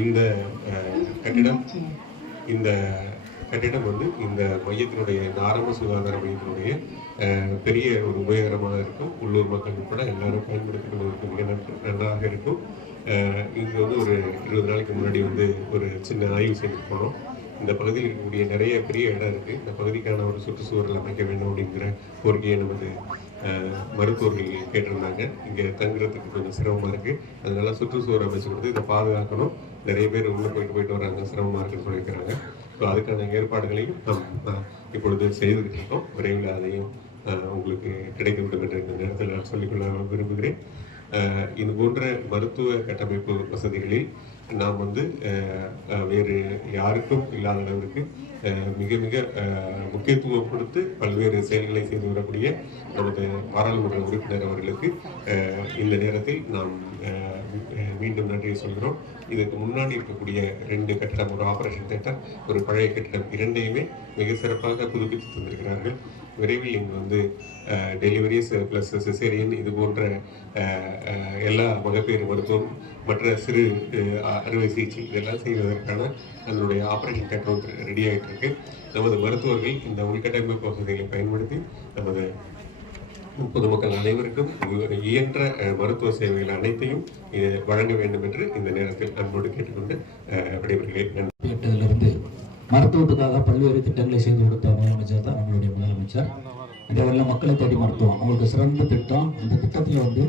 இந்த கட்டிடம் இந்த கட்டிடம் வந்து இந்த மையத்தினுடைய இந்த ஆரம்ப சுகாதார மையத்தினுடைய பெரிய ஒரு உபயோகரமாக இருக்கும். உள்ளூர் மக்கள் உட்பட எல்லாரும் பயன்படுத்திக் மிக நன்றாக இருக்கும். இங்கே வந்து ஒரு இருபது நாளைக்கு முன்னாடி வந்து ஒரு சின்ன ஆய்வு செய்து போனோம். இந்த பகுதியில் இருக்கக்கூடிய நிறைய பெரிய இடம் இருக்குது இந்த பகுதிக்கான ஒரு சுற்றுச்சூழல் அமைக்க வேண்டும் அப்படிங்கிற கோரிக்கையை நமது மருத்துவர்கள் கேட்டிருந்தாங்க. இங்கே தங்குறதுக்கு கொஞ்சம் சிரமமாக இருக்குது அதனால சுற்றுச்சூழல் அமைச்சு கொடுத்து இதை பாதுகாக்கணும். நிறைய பேர் உள்ள போயிட்டு போயிட்டு வராங்க சிரமமா இருக்குன்னு சொல்லியிருக்கிறாங்க. ஸோ அதுக்கான ஏற்பாடுகளையும் நாம் இப்பொழுது செய்துகிட்டு இருக்கோம் விரைவில் அதையும் உங்களுக்கு கிடைக்க என்று இந்த நேரத்தில் நான் சொல்லிக்கொள்ள விரும்புகிறேன். இது போன்ற மருத்துவ கட்டமைப்பு வசதிகளில் நாம் வந்து வேறு யாருக்கும் இல்லாத அளவிற்கு மிக மிக முக்கியத்துவம் கொடுத்து பல்வேறு செயல்களை செய்து வரக்கூடிய நமது பாராளுமன்ற உறுப்பினர் அவர்களுக்கு இந்த நேரத்தில் நாம் மீண்டும் நன்றி சொல்கிறோம். இதுக்கு முன்னாடி இருக்கக்கூடிய ரெண்டு கட்டிடம் ஒரு ஆபரேஷன் தேட்டர் ஒரு பழைய கட்டிடம் இரண்டையுமே மிக சிறப்பாக புதுப்பித்து தந்திருக்கிறார்கள். விரைவில் இங்கு வந்து டெலிவரிஸ் ப்ளஸ் சிசேரியன் இது போன்ற எல்லா மகப்பேறு மருத்துவம் மற்ற சிறு அஹ், அறுவை சிகிச்சை இதெல்லாம் செய்வதற்கான அதனுடைய ஆப்ரேஷன் தேட்டர் ரெடி ஆகிட்டு இருக்கு நமது மருத்துவர்கள் இந்த உள்கட்டமைப்பு வசதிகளை பயன்படுத்தி நமது பொதுமக்கள் அனைவருக்கும் இயன்ற மருத்துவ சேவைகள் அனைத்தையும் வழங்க வேண்டும் என்று இந்த நேரத்தில் அன்போடு கேட்டுக்கொண்டு விடைபெறுகிறேன். மருத்துவத்துக்காக பல்வேறு திட்டங்களை செய்து கொடுத்த முதலமைச்சர் தான் நம்மளுடைய முதலமைச்சர். இந்த வெள்ள மக்களை தேடி மருத்துவம். அவங்களுக்கு சிறந்த திட்டம். இந்த திட்டத்தில் வந்து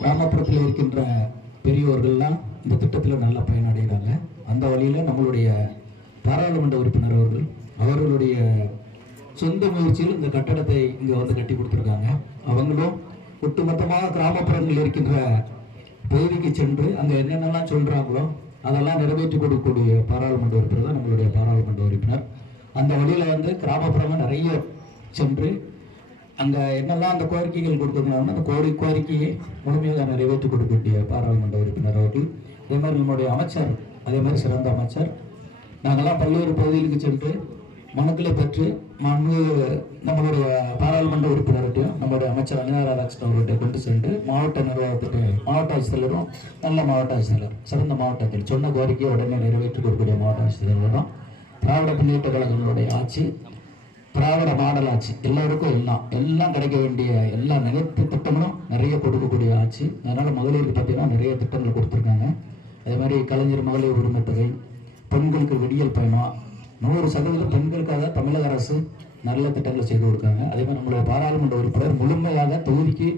கிராமப்புறத்தில் இருக்கின்ற பெரியோர்கள்லாம் இந்த திட்டத்தில் நல்லா பயனடைகிறாங்க. அந்த வழியில் நம்மளுடைய பாராளுமன்ற உறுப்பினர் அவர்கள் அவர்களுடைய சொந்த முயற்சியில் இந்த கட்டடத்தை இங்கே வந்து கட்டி கொடுத்துருக்காங்க. அவங்களும் ஒட்டுமொத்தமாக கிராமப்புறங்களில் இருக்கின்ற பகுதிக்கு சென்று அங்கே என்னென்னலாம் சொல்கிறாங்களோ அதெல்லாம் நிறைவேற்றி கொடுக்கக்கூடிய பாராளுமன்ற உறுப்பினர் தான் நம்மளுடைய பாராளுமன்ற உறுப்பினர். அந்த வழியில் வந்து கிராமப்புறமாக நிறைய சென்று அங்கே என்னெல்லாம் அந்த கோரிக்கைகள் கொடுக்குறாங்கன்னா அந்த கோரி கோரிக்கையை முழுமையாக நிறைவேற்றி கொடுக்கக்கூடிய பாராளுமன்ற உறுப்பினர் அவர்கள். அதே மாதிரி நம்முடைய அமைச்சர் அதே மாதிரி சிறந்த அமைச்சர். நாங்கள்லாம் பல்வேறு பகுதிகளுக்கு சென்று மனத்தில் பெற்று மனு நம்மளுடைய பாராளுமன்ற உறுப்பினர்கிட்டையும் நம்மளுடைய அமைச்சர் அனிதா ராதாகிருஷ்ணன் அவர்கிட்ட கொண்டு சென்று மாவட்ட நிர்வாகத்திட்ட மாவட்ட ஆட்சித்தலைவரும் நல்ல மாவட்ட ஆட்சித்தலைவர் சிறந்த மாவட்ட ஆட்சியர் சொன்ன கோரிக்கையை உடனே நிறைவேற்றி கொடுக்கக்கூடிய மாவட்ட ஆட்சித்தலைவரும் திராவிட முன்னேற்ற கழகங்களுடைய ஆட்சி திராவிட மாடல் ஆட்சி எல்லாருக்கும் எல்லாம் எல்லாம் கிடைக்க வேண்டிய எல்லா நிகழ்த்து திட்டங்களும் நிறைய கொடுக்கக்கூடிய ஆட்சி. அதனால் மகளிருக்கு பார்த்தீங்கன்னா நிறைய திட்டங்கள் கொடுத்துருக்காங்க. அதே மாதிரி கலைஞர் மகளிர் உரிமை தொகை பெண்களுக்கு விடியல் பயணம் நூறு சதவீதம் பெண்களுக்காக தமிழக அரசு நல்ல திட்டங்களை செய்து கொடுக்காங்க. அதே மாதிரி நம்மளுடைய பாராளுமன்ற உறுப்பினர் முழுமையாக தொகுதிக்கு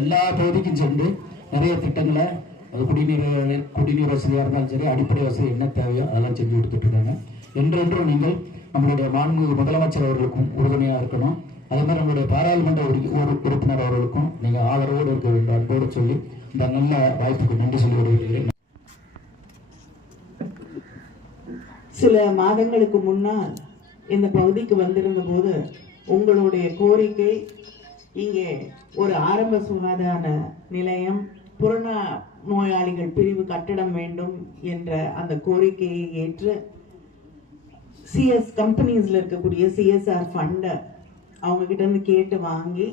எல்லா தொகுதிக்கும் சென்று நிறைய திட்டங்களை அது குடிநீர் குடிநீர் வசதியாக இருந்தாலும் சரி அடிப்படை வசதி என்ன தேவையோ அதெல்லாம் செஞ்சு கொடுத்துட்டு இருக்காங்க. என்றென்றும் நீங்கள் நம்மளுடைய மாண்பு முதலமைச்சர் அவர்களுக்கும் உறுதுணையாக இருக்கணும். அதே மாதிரி நம்மளுடைய பாராளுமன்ற ஒரு உறுப்பினர் அவர்களுக்கும் நீங்கள் ஆதரவோடு இருக்க வேண்டும் அன்போடு சொல்லி இந்த நல்ல வாய்ப்புக்கு நன்றி சொல்லி வருகிறேன் சில மாதங்களுக்கு முன்னால் இந்த பகுதிக்கு வந்திருந்த போது உங்களுடைய கோரிக்கை இங்கே ஒரு ஆரம்ப சுகாதார நிலையம் புறநா நோயாளிகள் பிரிவு கட்டடம் வேண்டும் என்ற அந்த கோரிக்கையை ஏற்று சிஎஸ் கம்பெனிஸில் இருக்கக்கூடிய சிஎஸ்ஆர் ஃபண்டை அவங்கக்கிட்ட இருந்து கேட்டு வாங்கி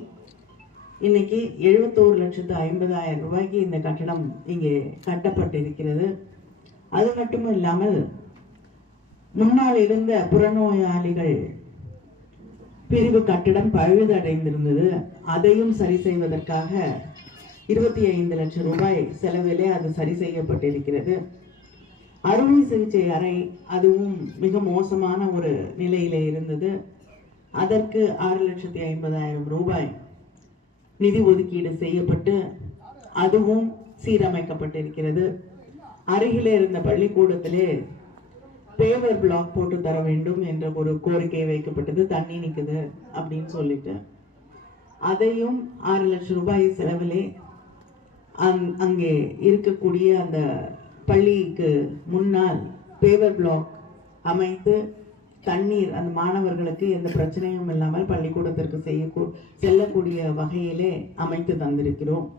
இன்னைக்கு எழுபத்தோரு லட்சத்து ஐம்பதாயிரம் ரூபாய்க்கு இந்த கட்டடம் இங்கே கட்டப்பட்டிருக்கிறது. அது மட்டும் இல்லாமல் முன்னால் இருந்த புறநோயாளிகள் பிரிவு கட்டிடம் பழுதடைந்திருந்தது. அதையும் சரி செய்வதற்காக இருபத்தி ஐந்து லட்சம் ரூபாய் செலவிலே அது சரி செய்யப்பட்டிருக்கிறது. அறுவை சிகிச்சை அறை அதுவும் மிக மோசமான ஒரு நிலையில இருந்தது. அதற்கு ஆறு லட்சத்தி ஐம்பதாயிரம் ரூபாய் நிதி ஒதுக்கீடு செய்யப்பட்டு அதுவும் சீரமைக்கப்பட்டிருக்கிறது. அருகிலே இருந்த பள்ளிக்கூடத்திலே பேவர் பிளாக் போட்டு தர வேண்டும் என்ற ஒரு கோரிக்கை வைக்கப்பட்டது. தண்ணி நிற்குது அப்படின்னு சொல்லிட்டு. அதையும் ஆறு லட்சம் ரூபாய் செலவிலே அங்- அங்கே இருக்கக்கூடிய அந்த பள்ளிக்கு முன்னால் பேவர் பிளாக் அமைத்து தண்ணீர் அந்த மாணவர்களுக்கு எந்த பிரச்சனையும் இல்லாமல் பள்ளிக்கூடத்திற்கு செய்ய செல்லக்கூடிய வகையிலே அமைத்து தந்திருக்கிறோம்.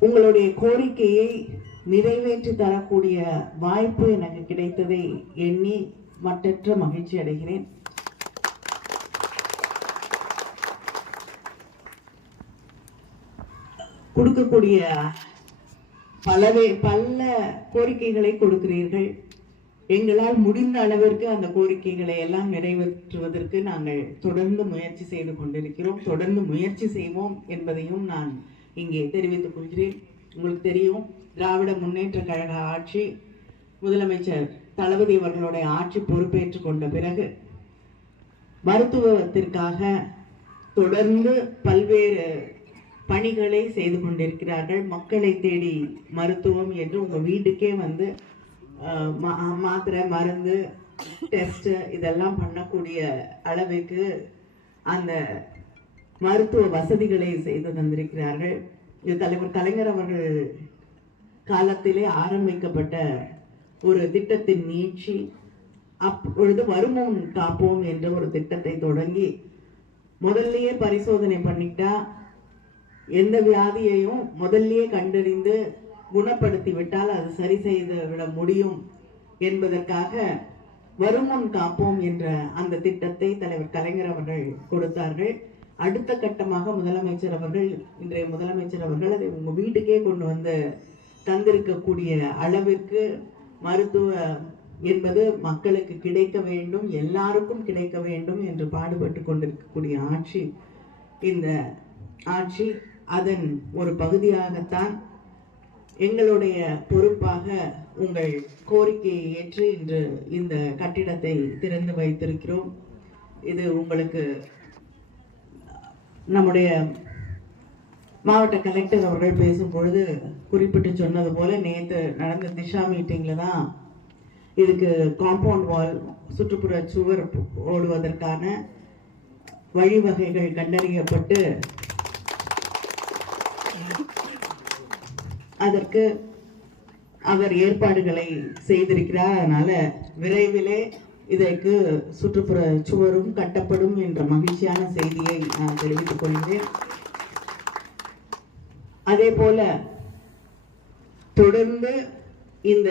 உங்களுடைய கோரிக்கையை நிறைவேற்றி தரக்கூடிய வாய்ப்பு எனக்கு கிடைத்ததை எண்ணி மட்டற்ற மகிழ்ச்சி அடைகிறேன். கொடுக்கக்கூடிய பலவே பல கோரிக்கைகளை கொடுக்கிறீர்கள். எங்களால் முடிந்த அளவிற்கு அந்த கோரிக்கைகளை எல்லாம் நிறைவேற்றுவதற்கு நாங்கள் தொடர்ந்து முயற்சி செய்து கொண்டிருக்கிறோம். தொடர்ந்து முயற்சி செய்வோம் என்பதையும் நான் இங்கே தெரிவித்துக் கொள்கிறேன். உங்களுக்கு தெரியும் திராவிட முன்னேற்ற கழக ஆட்சி முதலமைச்சர் தளபதி அவர்களுடைய ஆட்சி பொறுப்பேற்றுக் கொண்ட பிறகு மருத்துவத்திற்காக தொடர்ந்து பல்வேறு பணிகளை செய்து கொண்டிருக்கிறார்கள். மக்களை தேடி மருத்துவம் என்று உங்கள் வீட்டுக்கே வந்து மா- மாத்திரை மருந்து டெஸ்ட்டு இதெல்லாம் பண்ணக்கூடிய அளவுக்கு அந்த மருத்துவ வசதிகளை செய்து தந்திருக்கிறார்கள். இது தலைவர் கலைஞர் அவர்கள் காலத்திலே ஆரம்பிக்கப்பட்ட ஒரு திட்டத்தின் நீட்சி அப்பொழுது வருமுன் காப்போம் என்ற ஒரு திட்டத்தை தொடங்கி முதல்லயே பரிசோதனை பண்ணிட்டா எந்த வியாதியையும் முதல்லயே கண்டறிந்து குணப்படுத்தி விட்டால் அது சரி செய்து விட முடியும் என்பதற்காக வருமுன் காப்போம் என்ற அந்த திட்டத்தை தலைவர் கலைஞர் அவர்கள் கொடுத்தார்கள். அடுத்த கட்டமாக முதலமைச்சர் அவர்கள் இன்றைய முதலமைச்சர் அவர்கள் அதை உங்க வீட்டுக்கே கொண்டு வந்து தந்திருக்கக்கூடிய அளவிற்கு மருத்துவ என்பது மக்களுக்கு கிடைக்க வேண்டும் எல்லாருக்கும் கிடைக்க வேண்டும் என்று பாடுபட்டு கொண்டிருக்கக்கூடிய ஆட்சி இந்த ஆட்சி அதன் ஒரு பகுதியாகத்தான் எங்களுடைய பொறுப்பாக உங்கள் கோரிக்கையை ஏற்று இன்று இந்த கட்டிடத்தை திறந்து வைத்திருக்கிறோம். இது உங்களுக்கு நம்முடைய மாவட்ட கலெக்டர் அவர்கள் பேசும் பொழுது குறிப்பிட்டு சொன்னது போல நேற்று நடந்த திஷா மீட்டிங்கில் தான் இதுக்கு காம்பவுண்ட் வால் சுற்றுப்புற சுவர் ஓடுவதற்கான வழிவகைகள் கண்டறியப்பட்டு அதற்கு அவர் ஏற்பாடுகளை செய்திருக்கிறார். அதனால் விரைவிலே இதற்கு சுற்றுப்புற சுவரும் கட்டப்படும் என்ற மகிழ்ச்சியான செய்தியை நான் தெரிவித்துக் கொள்கிறேன். அதே போல தொடர்ந்து இந்த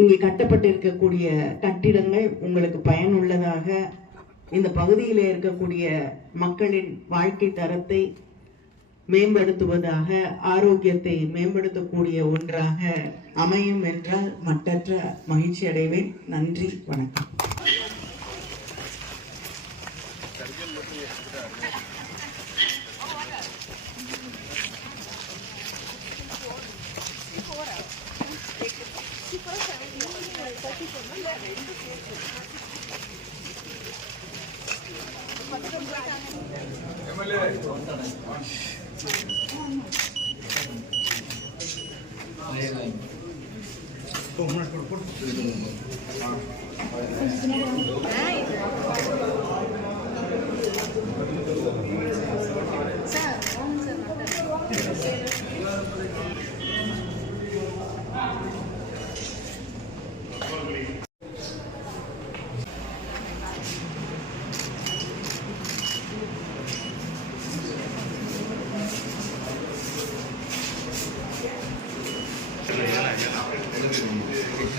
இங்கே கட்டப்பட்டிருக்கக்கூடிய கட்டிடங்கள் உங்களுக்கு பயனுள்ளதாக இந்த பகுதியில் இருக்கக்கூடிய மக்களின் வாழ்க்கை தரத்தை மேம்படுத்துவதாக ஆரோக்கியத்தை மேம்படுத்தக்கூடிய ஒன்றாக அமையும் என்றால் மட்டற்ற மகிழ்ச்சி அடைவேன். நன்றி வணக்கம். MLA Sir, one sir.